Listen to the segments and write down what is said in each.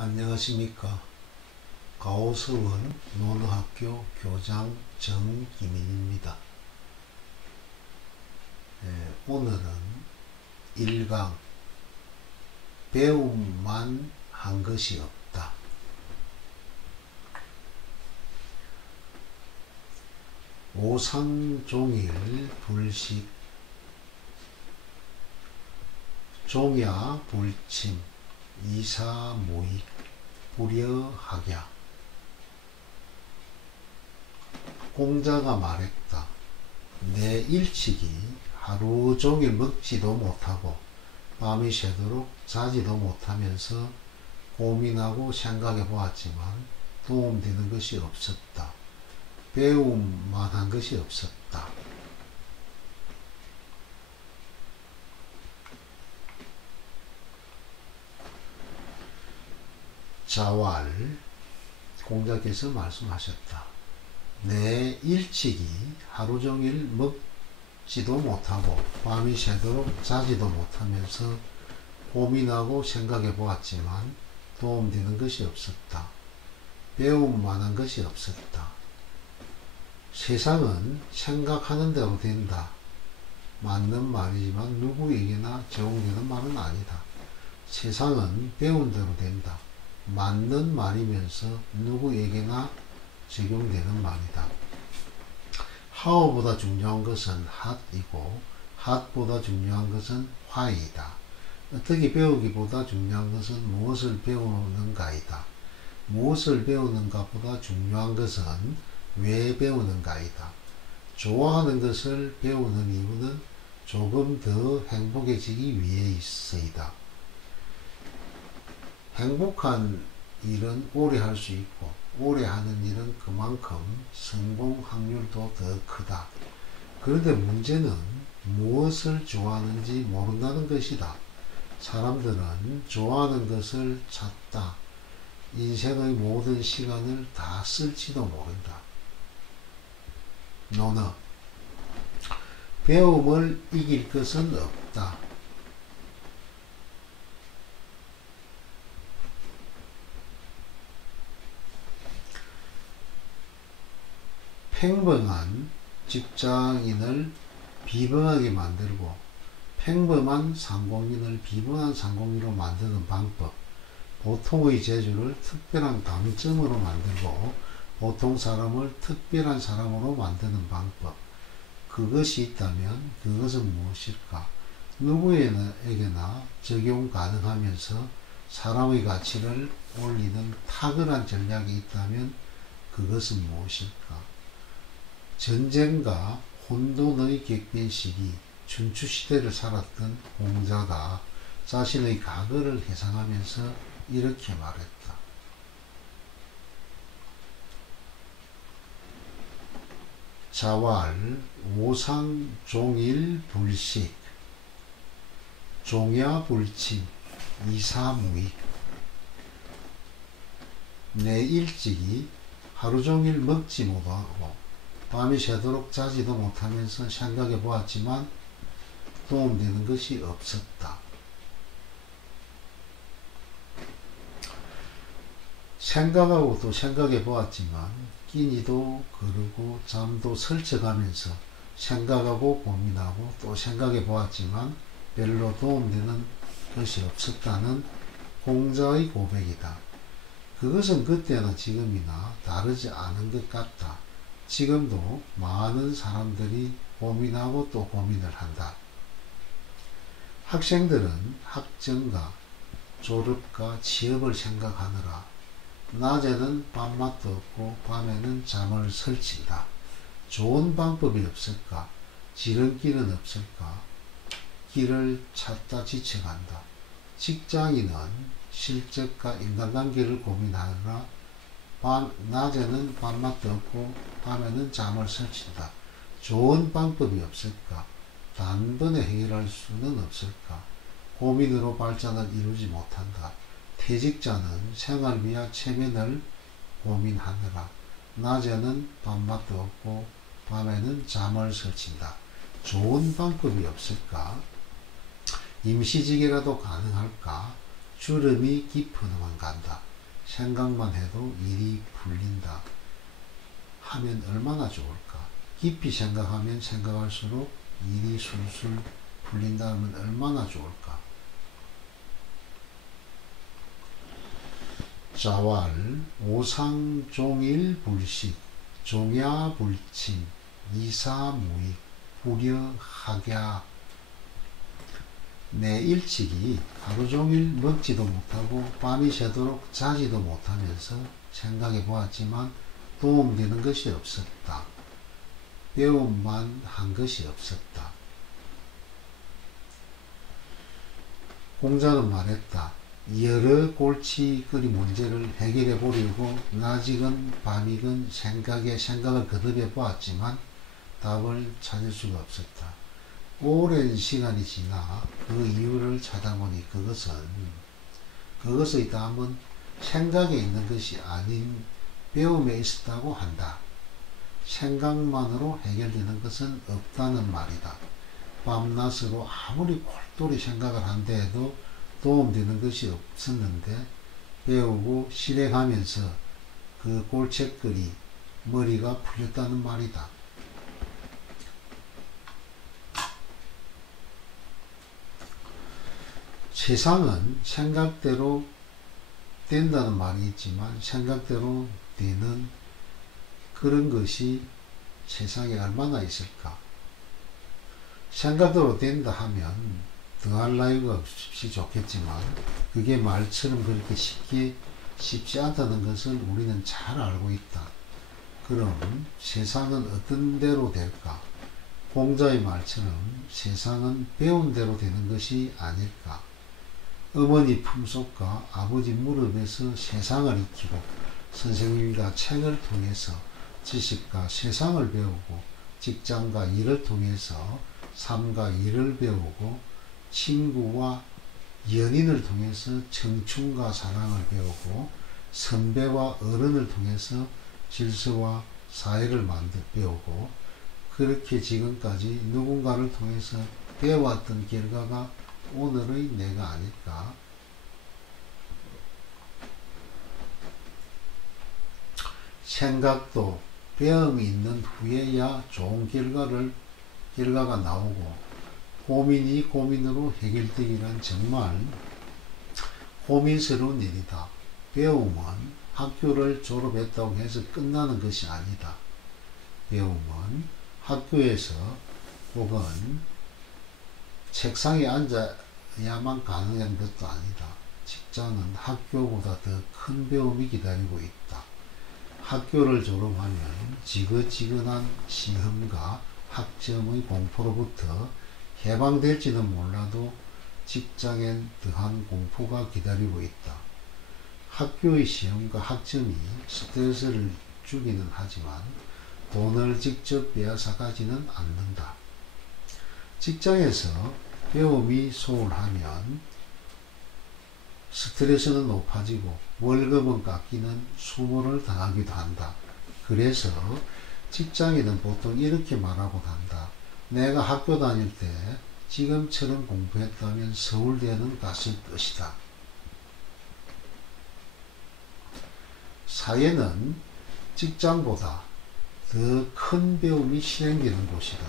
안녕하십니까. 가오서원 논어학교 교장 정기민입니다. 오늘은 1강 배움만 한 것이 없다. 오상종일 불식 종야 불침 이사모익 불여학야. 공자가 말했다. 내 일찍이 하루 종일 먹지도 못하고 밤이 새도록 자지도 못하면서 고민하고 생각해 보았지만 도움되는 것이 없었다. 배움만한 것이 없었다. 자왈 공자께서 말씀하셨다. 내 일찍이 하루 종일 먹지도 못하고 밤이 새도록 자지도 못하면서 고민하고 생각해 보았지만 도움되는 것이 없었다. 배움만한 것이 없었다. 세상은 생각하는 대로 된다. 맞는 말이지만 누구에게나 적용되는 말은 아니다. 세상은 배운 대로 된다. 맞는 말이면서 누구에게나 적용되는 말이다. 하어보다 중요한 것은 핫이고 핫보다 중요한 것은 화이다. 어떻게 배우기보다 중요한 것은 무엇을 배우는가이다. 무엇을 배우는가 보다 중요한 것은 왜 배우는가이다. 좋아하는 것을 배우는 이유는 조금 더 행복해지기 위해서이다. 행복한 일은 오래 할 수 있고 오래 하는 일은 그만큼 성공 확률도 더 크다. 그런데 문제는 무엇을 좋아하는지 모른다는 것이다. 사람들은 좋아하는 것을 찾다 인생의 모든 시간을 다 쓸지도 모른다. 논어 배움을 이길 것은 없다. 평범한 직장인을 비범하게 만들고 평범한 상공인을 비범한 상공인으로 만드는 방법. 보통의 재주를 특별한 강점으로 만들고 보통 사람을 특별한 사람으로 만드는 방법. 그것이 있다면 그것은 무엇일까? 누구에게나 적용 가능하면서 사람의 가치를 올리는 탁월한 전략이 있다면 그것은 무엇일까? 전쟁과 혼돈의 격변 시기 춘추시대를 살았던 공자가 자신의 과거를 회상하면서 이렇게 말했다. 자왈 오상종일 불식 종야 불침 이사무익. 내 일찍이 하루종일 먹지 못하고 밤이 새도록 자지도 못하면서 생각해 보았지만 도움되는 것이 없었다. 생각하고 또 생각해 보았지만 끼니도 거르고 잠도 설쳐가면서 생각하고 고민하고 또 생각해 보았지만 별로 도움되는 것이 없었다는 공자의 고백이다. 그것은 그때나 지금이나 다르지 않은 것 같다. 지금도 많은 사람들이 고민하고 또 고민을 한다. 학생들은 학점과 졸업과 취업을 생각하느라 낮에는 밥맛도 없고 밤에는 잠을 설친다. 좋은 방법이 없을까? 지름길은 없을까? 길을 찾다 지쳐간다. 직장인은 실적과 인간관계를 고민하느라 낮에는 밥맛도 없고 밤에는 잠을 설친다. 좋은 방법이 없을까? 단번에 해결할 수는 없을까? 고민으로 발전을 이루지 못한다. 퇴직자는 생활비와 체면을 고민하느라 낮에는 밥맛도 없고 밤에는 잠을 설친다. 좋은 방법이 없을까? 임시직이라도 가능할까? 주름이 깊어만 간다. 생각만 해도 일이 풀린다 하면 얼마나 좋을까. 깊이 생각하면 생각할수록 일이 술술 풀린다 하면 얼마나 좋을까. 자왈 오상종일불식 종야불침 이사무익 불여학야. 내 일찍이 하루종일 먹지도 못하고 밤이 새도록 자지도 못하면서 생각해 보았지만 도움되는 것이 없었다. 배움만 한 것이 없었다. 공자는 말했다. 여러 골치거리 문제를 해결해 보려고 낮이건 밤이건 생각을 거듭해 보았지만 답을 찾을 수가 없었다. 오랜 시간이 지나 그 이유를 찾아보니 그것의 답은 생각에 있는 것이 아닌 배움에 있었다고 한다. 생각만으로 해결되는 것은 없다는 말이다. 밤낮으로 아무리 골똘히 생각을 한다 해도 도움되는 것이 없었는데 배우고 실행하면서 그 골칫거리 머리가 풀렸다는 말이다. 세상은 생각대로 된다는 말이 있지만 생각대로 되는 그런 것이 세상에 얼마나 있을까. 생각대로 된다 하면 더할 나위가 없이 좋겠지만 그게 말처럼 그렇게 쉽지 않다는 것을 우리는 잘 알고 있다. 그럼 세상은 어떤 대로 될까? 공자의 말처럼 세상은 배운 대로 되는 것이 아닐까? 어머니 품속과 아버지 무릎에서 세상을 익히고 선생님과 책을 통해서 지식과 세상을 배우고 직장과 일을 통해서 삶과 일을 배우고 친구와 연인을 통해서 청춘과 사랑을 배우고 선배와 어른을 통해서 질서와 사회를 배우고 그렇게 지금까지 누군가를 통해서 배워왔던 결과가 오늘의 내가 아닐까. 생각도 배움이 있는 후에야 좋은 결과가 나오고 고민이 고민으로 해결되기란 정말 고민스러운 일이다. 배움은 학교를 졸업했다고 해서 끝나는 것이 아니다. 배움은 학교에서 혹은 책상에 앉아야만 가능한 것도 아니다. 직장은 학교보다 더 큰 배움이 기다리고 있다. 학교를 졸업하면 지긋지긋한 시험과 학점의 공포로부터 해방될지는 몰라도 직장엔 더한 공포가 기다리고 있다. 학교의 시험과 학점이 스트레스를 주기는 하지만 돈을 직접 빼앗아가지는 않는다. 직장에서 배움이 소홀하면 스트레스는 높아지고 월급은 깎이는 수모를 당하기도 한다. 그래서 직장인은 보통 이렇게 말하고 한다. 내가 학교 다닐 때 지금처럼 공부했다면 서울대는 갔을 것이다. 사회는 직장보다 더 큰 배움이 실행되는 곳이다.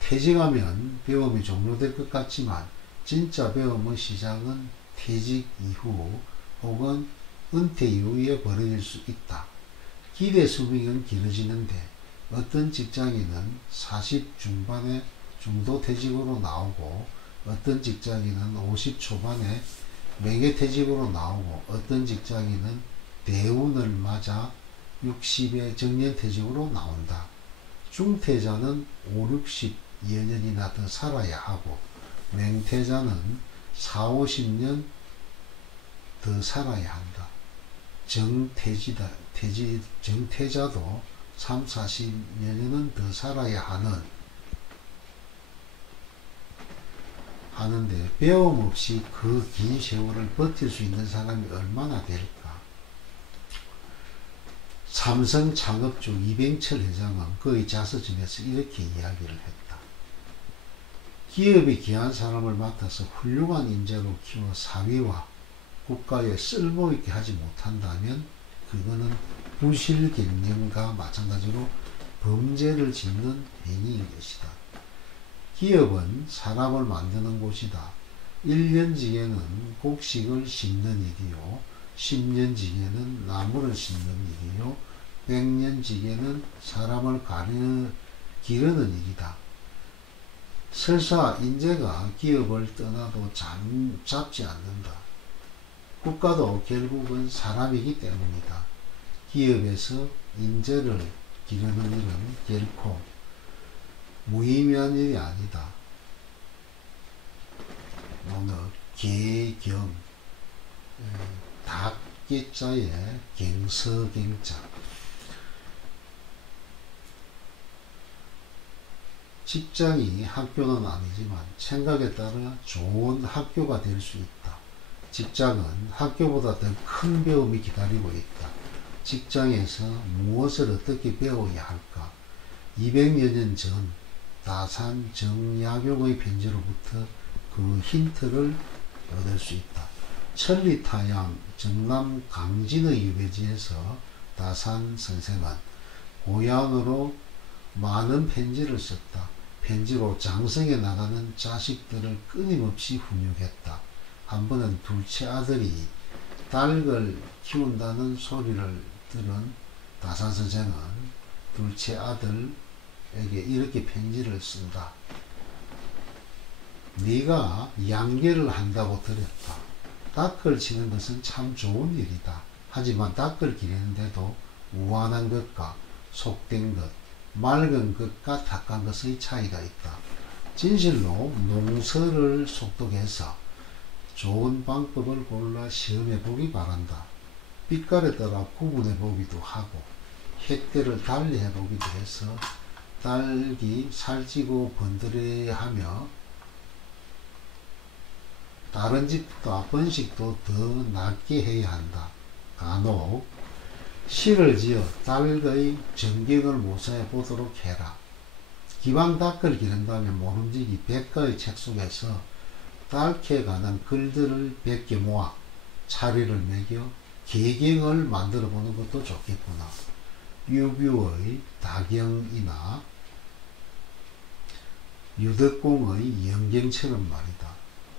퇴직하면 배움이 종료될 것 같지만 진짜 배움의 시작은 퇴직 이후 혹은 은퇴 이후에 벌어질 수 있다. 기대 수명은 길어지는데 어떤 직장인은 40 중반에 중도퇴직으로 나오고 어떤 직장인은 50 초반에 명예퇴직으로 나오고 어떤 직장인은 대운을 맞아 60에 정년퇴직으로 나온다. 중퇴자는 5, 60여 년이나 더 살아야 하고 맹퇴자는 4, 50년 더 살아야 한다. 정퇴자도 3, 40여 년은 더 살아야 하는데 배움 없이 그 긴 세월을 버틸 수 있는 사람이 얼마나 될까? 삼성 창업주 이병철 회장은 그의 자서전에서 이렇게 이야기를 했다. 기업이 귀한 사람을 맡아서 훌륭한 인재로 키워 사위와 국가에 쓸모있게 하지 못한다면 그거는 부실경영과 마찬가지로 범죄를 짓는 행위인 것이다. 기업은 사람을 만드는 곳이다. 1년직에는 곡식을 심는 일이요, 10년직에는 나무를 심는 일이요, 100년직에는 사람을 기르는 일이다. 설사 인재가 기업을 떠나도 잡지 않는다. 국가도 결국은 사람이기 때문이다. 기업에서 인재를 기르는 일은 결코 무의미한 일이 아니다. 오늘 계경, 닭계자에 갱서갱자. 직장이 학교는 아니지만 생각에 따라 좋은 학교가 될 수 있다. 직장은 학교보다 더 큰 배움이 기다리고 있다. 직장에서 무엇을 어떻게 배워야 할까? 200여 년 전 다산 정약용의 편지로부터 그 힌트를 얻을 수 있다. 천리타양 전남 강진의 유배지에서 다산 선생은 고향으로 많은 편지를 썼다. 편지로 장성에 나가는 자식들을 끊임없이 훈육했다. 한 번은 둘째 아들이 닭을 키운다는 소리를 들은 다산 선생은 둘째 아들에게 이렇게 편지를 쓴다. 네가 양계를 한다고 들었다. 닭을 치는 것은 참 좋은 일이다. 하지만 닭을 기르는데도 우완한 것과 속된 것, 맑은 것과 탁한 것의 차이가 있다. 진실로 농서를 속독해서 좋은 방법을 골라 시험해 보기 바란다. 빛깔에 따라 구분해 보기도 하고 햇대를 달리 해 보기도 해서 닭이 살찌고 번들어야 하며 다른 집보다 번식도 더 낮게 해야 한다. 간혹 실을 지어 닭의 전경을 모사해 보도록 해라. 기왕 닭을 기른다면 모름지기 백과의 책 속에서 닭에 관한 글들을 100개 모아 차례를 매겨 계경을 만들어 보는 것도 좋겠구나. 유뷰의 다경이나 유덕공의 영경처럼 말이다.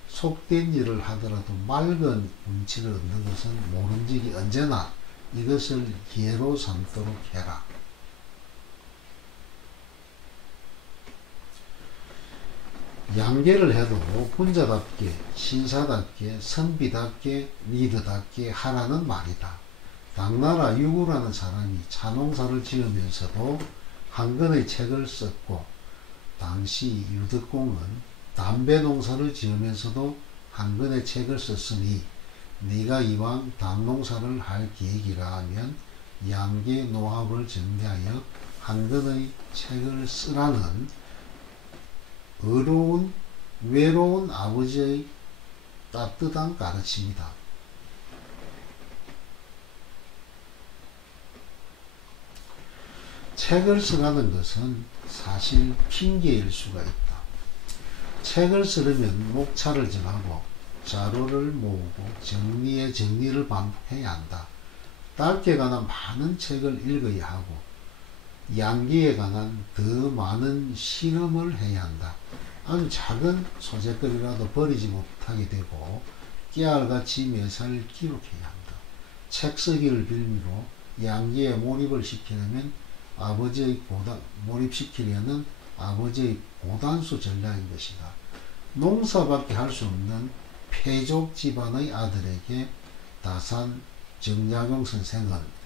속된 일을 하더라도 맑은 운치를 얻는 것은 모름지기 언제나 이것을 기회로 삼도록 해라. 양계를 해도 군자답게, 신사답게, 선비답게, 리더답게 하라는 말이다. 당나라 유구라는 사람이 차농사를 지으면서도 한 권의 책을 썼고, 당시 유덕공은 담배 농사를 지으면서도 한 권의 책을 썼으니 네가 이왕 담농사를 할 계획이라 하면 양계 노합을 정리하여 한 권의 책을 쓰라는 외로운 아버지의 따뜻한 가르침이다. 책을 쓰라는 것은 사실 핑계일 수가 있다. 책을 쓰려면 목차를 정하고 자료를 모으고 정리를 반복해야 한다. 닭에 관한 많은 책을 읽어야 하고 양기에 관한 더 많은 실험을 해야 한다. 아주 작은 소재거리라도 버리지 못하게 되고 깨알같이 매사를 기록해야 한다. 책 쓰기를 빌미로 양기에 몰입을 시키려면 몰입시키려는 아버지의 고단수 전략인 것이다. 농사밖에 할 수 없는 패족 집안의 아들에게 다산 정약용 선생은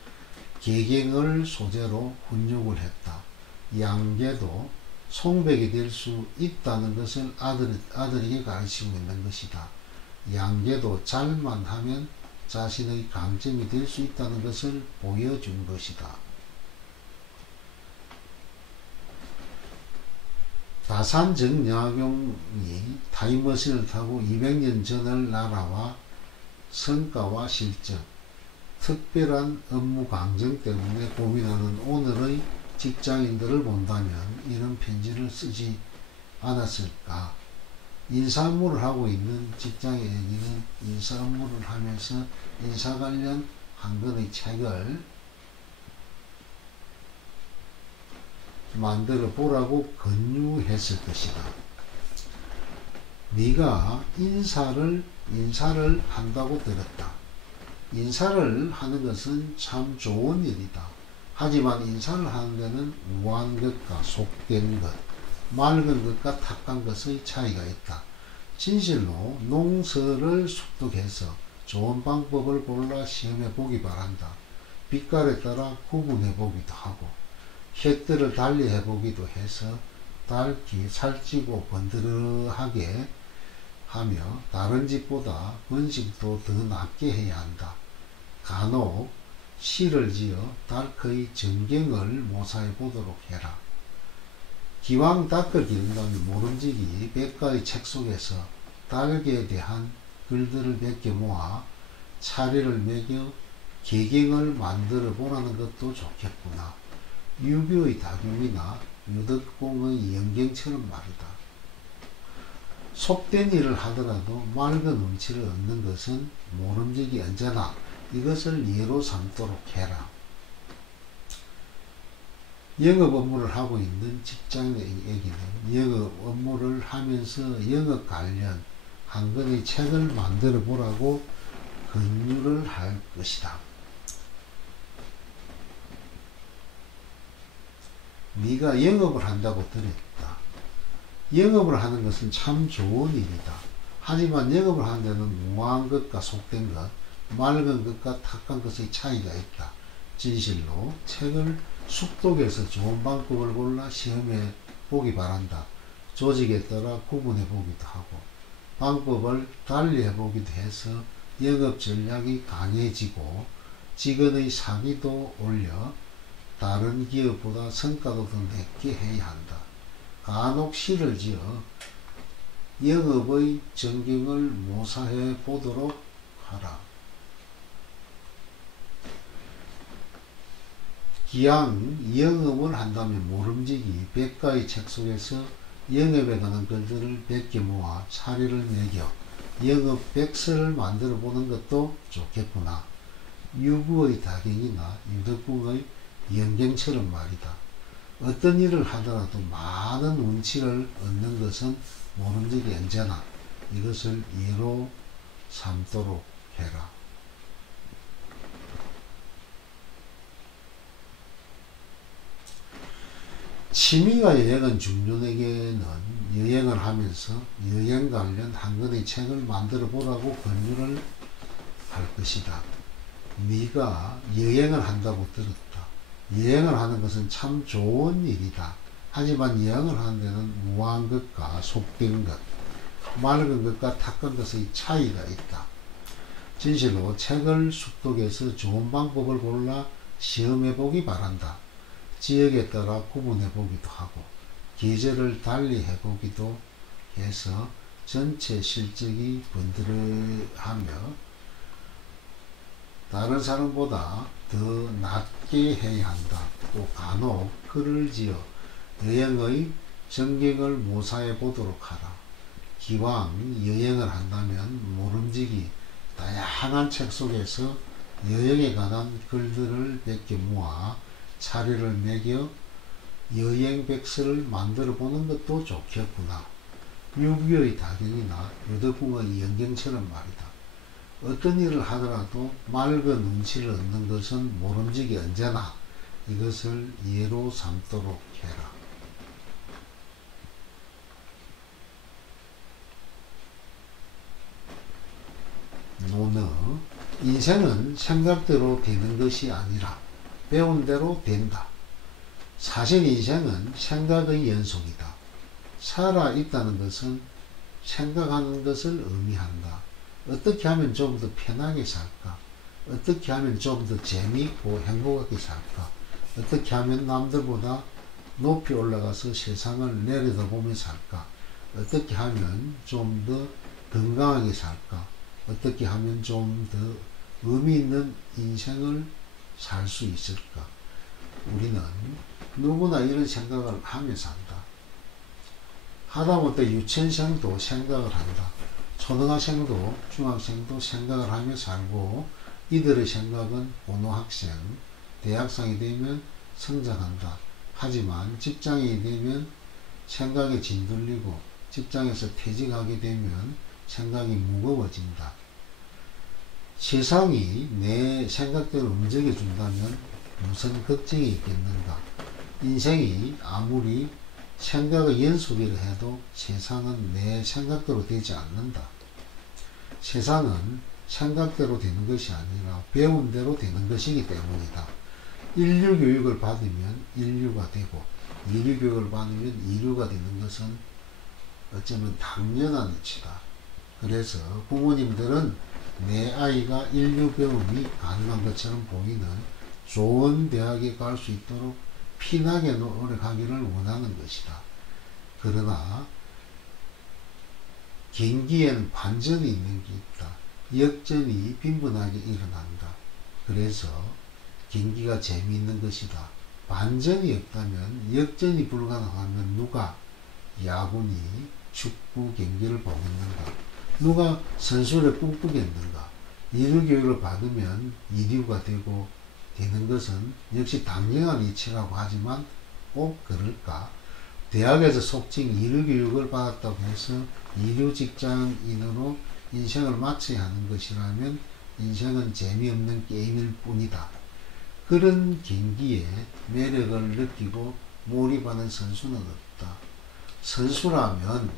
계경을 소재로 훈육을 했다. 양계도 송백이 될 수 있다는 것을 아들에게 가르치고 있는 것이다. 양계도 잘만 하면 자신의 강점이 될 수 있다는 것을 보여준 것이다. 다산 정약용이 타임머신을 타고 200년 전을 나라와 성과와 실정, 특별한 업무 강정 때문에 고민하는 오늘의 직장인들을 본다면 이런 편지를 쓰지 않았을까? 인사 업무를 하고 있는 직장의 얘기는 인사 업무를 하면서 인사 관련 한 권의 책을 만들어 보라고 권유했을 것이다. 네가 인사를 한다고 들었다. 인사를 하는 것은 참 좋은 일이다. 하지만 인사를 하는 데는 우아한 것과 속된 것, 맑은 것과 탁한 것의 차이가 있다. 진실로 농서를 습득해서 좋은 방법을 골라 시험해 보기 바란다. 빛깔에 따라 구분해 보기도 하고 햇들을 달리 해보기도 해서 달기 살찌고 번드르하게 하며 다른 집보다 번식도 더 낮게 해야 한다. 간혹 실을 지어 달크의 전경을 모사해 보도록 해라. 기왕 닭을 기른다면 모름지기 백과의 책 속에서 닭에 대한 글들을 몇 개 모아 차례를 매겨 개경을 만들어 보라는 것도 좋겠구나. 유비의 다금이나 유덕공의 영경처럼 말이다. 속된 일을 하더라도 맑은 음치를 얻는 것은 모름지기 언제나 이것을 예로 삼도록 해라. 영업 업무를 하고 있는 직장인에게는 영업 업무를 하면서 영업 관련 한 권의 책을 만들어 보라고 권유를 할 것이다. 네가 영업을 한다고 들었다. 영업을 하는 것은 참 좋은 일이다. 하지만 영업을 하는 데는 우아한 것과 속된 것, 맑은 것과 탁한 것의 차이가 있다. 진실로 책을 숙독해서 좋은 방법을 골라 시험해 보기 바란다. 조직에 따라 구분해 보기도 하고 방법을 달리 해보기도 해서 영업 전략이 강해지고 직원의 사기도 올려 다른 기업보다 성과도 더 내게 해야 한다. 간혹 실을 지어 영업의 전경을 모사해 보도록 하라. 기왕 영업을 한다면 모름지기 백과의 책 속에서 영업에 관한 글들을 100개 모아 차례를 매겨 영업 백서를 만들어 보는 것도 좋겠구나. 유구의 다경이나 유덕궁의 영경처럼 말이다. 어떤 일을 하더라도 많은 운치를 얻는 것은 모름지기 언제나 이것을 예로 삼도록 해라. 취미가 여행은 중년에게는 여행을 하면서 여행 관련 한 권의 책을 만들어 보라고 권유를 할 것이다. 네가 여행을 한다고 들었다. 여행을 하는 것은 참 좋은 일이다. 하지만 여행을 하는 데는 우아한 것과 속된 것, 맑은 것과 탁한 것의 차이가 있다. 진실로 책을 습독해서 좋은 방법을 골라 시험해 보기 바란다. 지역에 따라 구분해 보기도 하고 계절을 달리 해보기도 해서 전체 실적이 번들어하며 다른 사람보다 더 낮게 해야 한다. 또 간혹 글을 지어 여행의 전경을 모사해 보도록 하라. 기왕 여행을 한다면 모름지기 다양한 책 속에서 여행에 관한 글들을 몇 개 모아 차례를 매겨 여행 백서를 만들어 보는 것도 좋겠구나. 유비의 다경이나 유덕궁의 영경처럼 말이다. 어떤 일을 하더라도 맑은 운치를 얻는 것은 모름지기 언제나 이것을 예로 삼도록 해라. 논어. 인생은 생각대로 되는 것이 아니라 배운 대로 된다. 사실 인생은 생각의 연속이다. 살아 있다는 것은 생각하는 것을 의미한다. 어떻게 하면 좀 더 편하게 살까? 어떻게 하면 좀 더 재미있고 행복하게 살까? 어떻게 하면 남들보다 높이 올라가서 세상을 내려다보며 살까? 어떻게 하면 좀 더 건강하게 살까? 어떻게 하면 좀 더 의미 있는 인생을 살 수 있을까? 우리는 누구나 이런 생각을 하며 산다. 하다못해 유치원생도 생각을 한다. 초등학생도 중학생도 생각을 하며 살고, 이들의 생각은 고등학생, 대학생이 되면 성장한다. 하지만 직장인이 되면 생각이 진들리고 직장에서 퇴직하게 되면 생각이 무거워진다. 세상이 내 생각대로 움직여 준다면 무슨 걱정이 있겠는가. 인생이 아무리 생각의 연속이라 해도 세상은 내 생각대로 되지 않는다. 세상은 생각대로 되는 것이 아니라 배운 대로 되는 것이기 때문이다. 인류 교육을 받으면 인류가 되고, 이류 교육을 받으면 이류가 되는 것은 어쩌면 당연한 이치다. 그래서 부모님들은 내 아이가 인류 배움이 가능한 것처럼 보이는 좋은 대학에 갈 수 있도록 피나게 노력하기를 원하는 것이다. 그러나 경기에는 반전이 있는 게 있다. 역전이 빈번하게 일어난다. 그래서 경기가 재미있는 것이다. 반전이 없다면, 역전이 불가능하면 누가 야구니 축구 경기를 보겠는가? 누가 선수를 꿈꾸겠는가? 이류 교육을 받으면 이류가 되고 되는 것은 역시 당연한 이치라고 하지만 꼭 그럴까? 대학에서 속칭 이류 교육을 받았다고 해서 이류 직장인으로 인생을 마쳐야 하는 것이라면 인생은 재미없는 게임일 뿐이다. 그런 경기에 매력을 느끼고 몰입하는 선수는 없다. 선수라면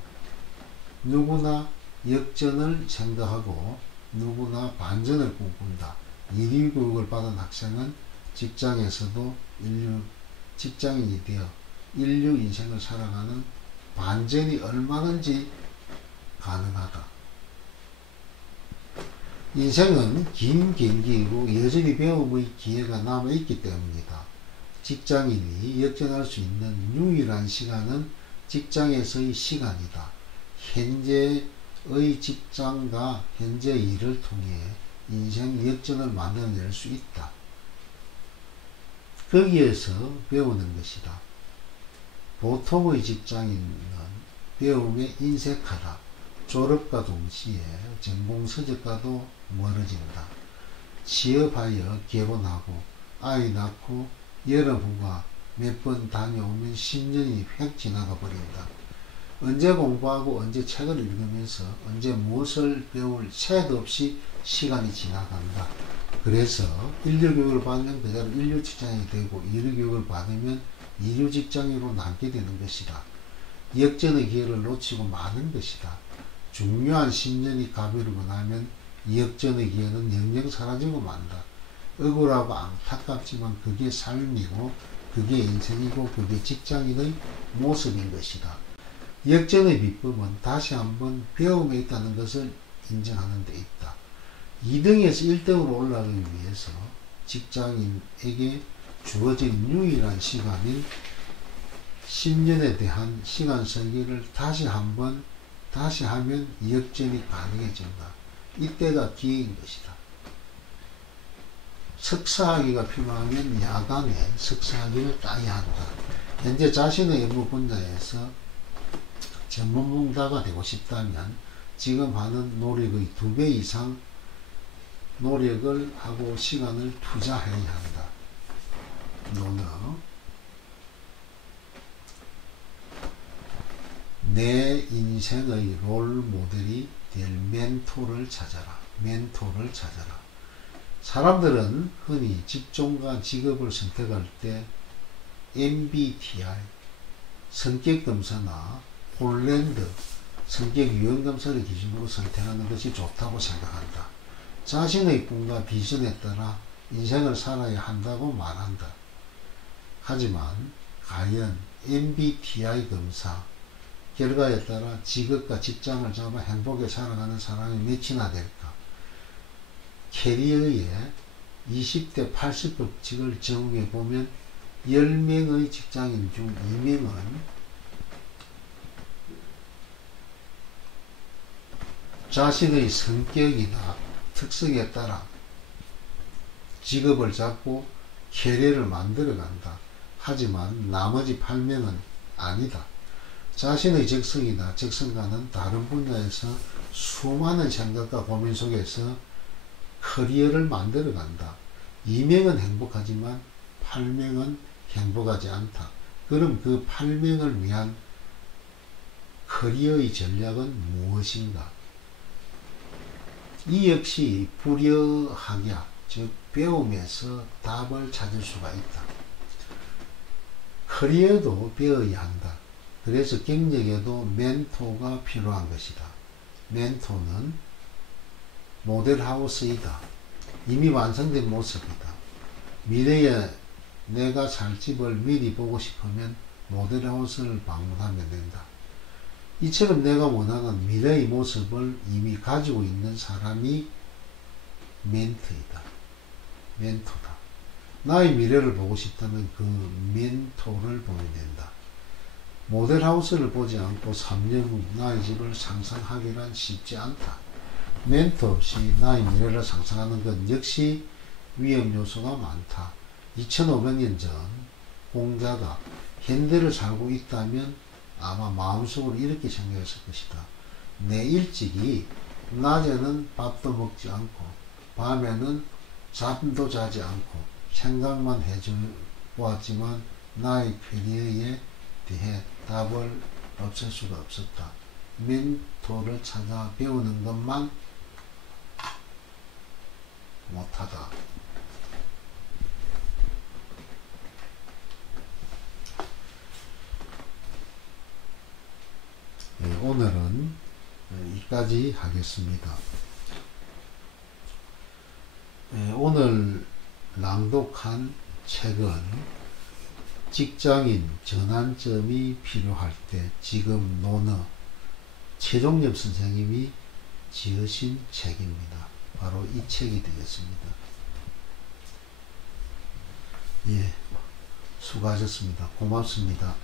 누구나 역전을 생각하고 누구나 반전을 꿈꾼다. 이류 교육을 받은 학생은 직장에서도 직장인이 되어 인류 인생을 살아가는 반전이 얼마든지 가능하다. 인생은 긴 경기이고 여전히 배움의 기회가 남아있기 때문이다. 직장인이 역전할 수 있는 유일한 시간은 직장에서의 시간이다. 현재의 직장과 현재의 일을 통해 인생 역전을 만들어낼 수 있다. 거기에서 배우는 것이다. 보통의 직장인은 배움에 인색하다. 졸업과 동시에 전공 서적과도 멀어진다. 취업하여 결혼하고 아이 낳고 여름 휴가 몇 번 다녀오면 10년이 휙 지나가 버린다. 언제 공부하고 언제 책을 읽으면서 언제 무엇을 배울 새도 없이 시간이 지나간다. 그래서 인류 교육을 받으면 그대로 인류 직장인이 되고, 이류 교육을 받으면 이류 직장인으로 남게 되는 것이다. 역전의 기회를 놓치고 마는 것이다. 중요한 10년이 가버리고 나면 역전의 기회는 영영 사라지고 만다. 억울하고 안타깝지만 그게 삶이고 그게 인생이고 그게 직장인의 모습인 것이다. 역전의 비법은 다시 한번 배움에 있다는 것을 인정하는 데 있다. 2등에서 1등으로 올라가기 위해서 직장인에게 주어진 유일한 시간인 10년에 대한 시간 설계를 다시 하면 역전이 가능해진다. 이때가 기회인 것이다. 석사학위가 필요하면 야간에 석사학위를 따야 한다. 현재 자신의 업무 분야에서 전문가가 되고 싶다면 지금 하는 노력의 2배 이상 노력을 하고 시간을 투자해야 한다. 너는 내 인생의 롤 모델이 될 멘토를 찾아라. 사람들은 흔히 직종과 직업을 선택할 때 MBTI, 성격검사나 홀랜드, 성격 유형검사를 기준으로 선택하는 것이 좋다고 생각한다. 자신의 꿈과 비전에 따라 인생을 살아야 한다고 말한다. 하지만 과연 MBTI 검사 결과에 따라 직업과 직장을 잡아 행복에 살아가는 사람이 몇이나 될까? 캐리어의 20대 80법칙을 적용해 보면 10명의 직장인 중 2명은 자신의 성격이나 특성에 따라 직업을 잡고 캐리어를 만들어 간다. 하지만 나머지 8명은 아니다. 자신의 적성이나 적성과는 다른 분야에서 수많은 생각과 고민 속에서 커리어를 만들어 간다. 이명은 행복하지만 팔명은 행복하지 않다. 그럼 그 팔명을 위한 커리어의 전략은 무엇인가? 이 역시 불여학약, 즉 배움에서 답을 찾을 수가 있다. 커리어도 배워야 한다. 그래서 경력에도 멘토가 필요한 것이다. 멘토는 모델하우스이다. 이미 완성된 모습이다. 미래에 내가 살 집을 미리 보고 싶으면 모델하우스를 방문하면 된다. 이처럼 내가 원하는 미래의 모습을 이미 가지고 있는 사람이 멘토이다. 멘토다. 나의 미래를 보고 싶다면 그 멘토를 보면 된다. 모델하우스를 보지 않고 3년 후 나의 집을 상상하기란 쉽지 않다. 멘토 없이 나의 미래를 상상하는 것 역시 위험 요소가 많다. 2500년 전 공자가 현대를 살고 있다면 아마 마음속으로 이렇게 생각했을 것이다. 내 일찍이 낮에는 밥도 먹지 않고 밤에는 잠도 자지 않고 생각만 해보았지만 나의 커리어에 대해 답을 없앨 수가 없었다. 멘토를 찾아 배우는 것만 못하다. 네, 오늘은 여기까지 하겠습니다. 네, 오늘 낭독한 책은 직장인 전환점이 필요할 때 지금 논어 최종엽 선생님이 지으신 책입니다. 바로 이 책이 되겠습니다. 예, 수고하셨습니다. 고맙습니다.